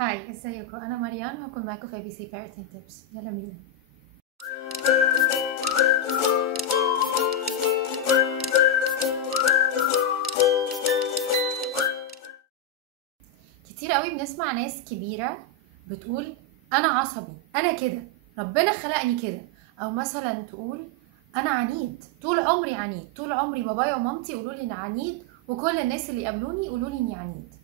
هاي، ازيكم؟ انا مريان وهكون معاكم في ABC Parenting Tips. يلا بينا. كتير قوي بنسمع ناس كبيرة بتقول انا عصبي، انا كده، ربنا خلقني كده. او مثلا تقول انا عنيد، طول عمري عنيد، طول عمري بابايا ومامتي يقولوا لي اني عنيد، وكل الناس اللي يقابلوني يقولوا لي اني عنيد.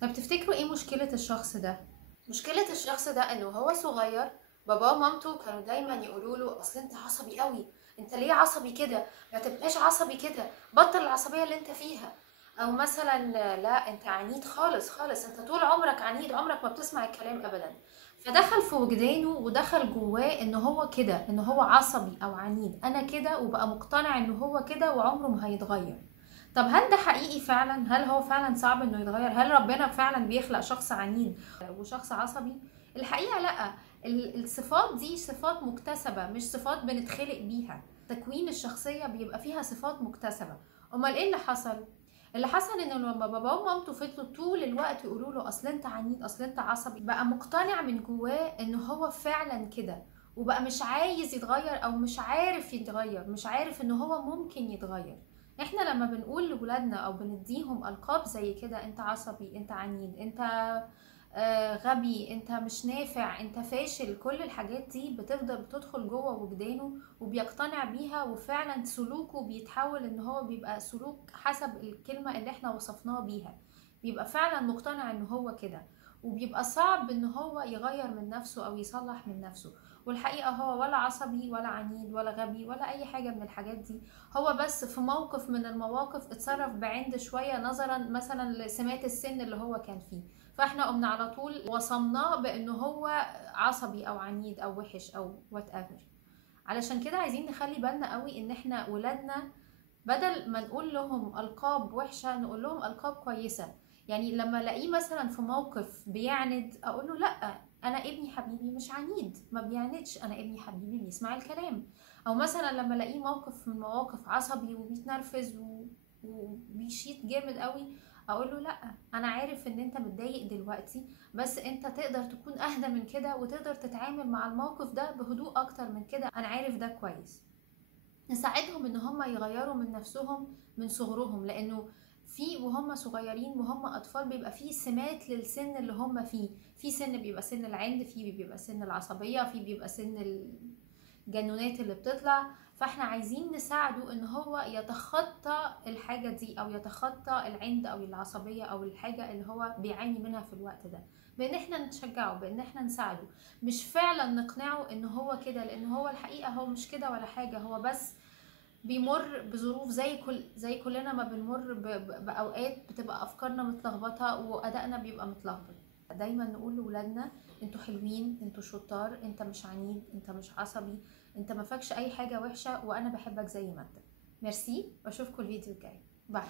طب تفتكروا ايه مشكلة الشخص ده؟ مشكلة الشخص ده انه هو صغير باباه ومامته كانوا دايما يقولوا له اصل انت عصبي قوي، انت ليه عصبي كده، ما تبقاش عصبي كده، بطل العصبية اللي انت فيها. او مثلا لا انت عنيد خالص خالص، انت طول عمرك عنيد، عمرك ما بتسمع الكلام ابدا. فدخل في وجدانه ودخل جواه ان هو كده، ان هو عصبي او عنيد، انا كده، وبقى مقتنع ان هو كده وعمره ما هيتغير. طب هل ده حقيقي فعلا؟ هل هو فعلا صعب انه يتغير؟ هل ربنا فعلا بيخلق شخص عنيد وشخص عصبي؟ الحقيقة لا. الصفات دي صفات مكتسبة، مش صفات بنتخلق بيها. تكوين الشخصية بيبقى فيها صفات مكتسبة. امال ايه اللي حصل؟ اللي حصل انه لما باباه ومامته فضلوا طول الوقت يقولوا له اصل انت عنيد، اصل انت عصبي، بقى مقتنع من جواه انه هو فعلا كده، وبقى مش عايز يتغير او مش عارف يتغير، مش عارف انه هو ممكن يتغير. احنا لما بنقول لولادنا او بنديهم القاب زي كده، انت عصبي، انت عنيد، انت غبي، انت مش نافع، انت فاشل، كل الحاجات دي بتفضل بتدخل جوه وجدانه وبيقتنع بيها، وفعلا سلوكه بيتحول ان هو بيبقى سلوك حسب الكلمة اللي احنا وصفناه بيها. بيبقى فعلا مقتنع ان هو كده، وبيبقى صعب ان هو يغير من نفسه او يصلح من نفسه. والحقيقة هو ولا عصبي ولا عنيد ولا غبي ولا اي حاجة من الحاجات دي. هو بس في موقف من المواقف اتصرف بعند شوية نظرا مثلا لسمات السن اللي هو كان فيه، فاحنا قمنا على طول وصمناه بانه هو عصبي او عنيد او وحش او وات ايفر. علشان كده عايزين نخلي بالنا قوي ان احنا ولادنا بدل ما نقول لهم القاب وحشه نقول لهم القاب كويسه. يعني لما الاقيه مثلا في موقف بيعند اقول له لا، انا ابني حبيبي مش عنيد، ما بيعندش، انا ابني حبيبي بيسمع الكلام. او مثلا لما الاقيه موقف من مواقف عصبي وبيتنرفز وبيشيط جامد قوي، اقول له لا، انا عارف ان انت متضايق دلوقتي، بس انت تقدر تكون اهدى من كده وتقدر تتعامل مع الموقف ده بهدوء اكتر من كده، انا عارف ده كويس. نساعدهم ان هم يغيروا من نفسهم من صغرهم، لانه في وهم صغيرين وهم اطفال بيبقى فيه سمات للسن اللي هم فيه. في سن بيبقى سن العند، في بيبقى سن العصبية، في بيبقى سن الجنونات اللي بتطلع. فاحنا عايزين نساعده ان هو يتخطى الحاجة دي، او يتخطى العند او العصبية او الحاجة اللي هو بيعاني منها في الوقت ده، بان احنا نشجعه، بان احنا نساعده، مش فعلا نقنعه ان هو كده، لان هو الحقيقة هو مش كده ولا حاجة، هو بس بيمر بظروف زي كلنا ما بنمر باوقات بتبقى افكارنا متلخبطه وادائنا بيبقى متلخبط. دايما نقول لاولادنا انتوا حلوين، انتوا شطار، انت مش عنيد، انت مش عصبي، انت ما فاكش اي حاجه وحشه، وانا بحبك زي ما انت. ميرسي، واشوفكم الفيديو الجاي. باي.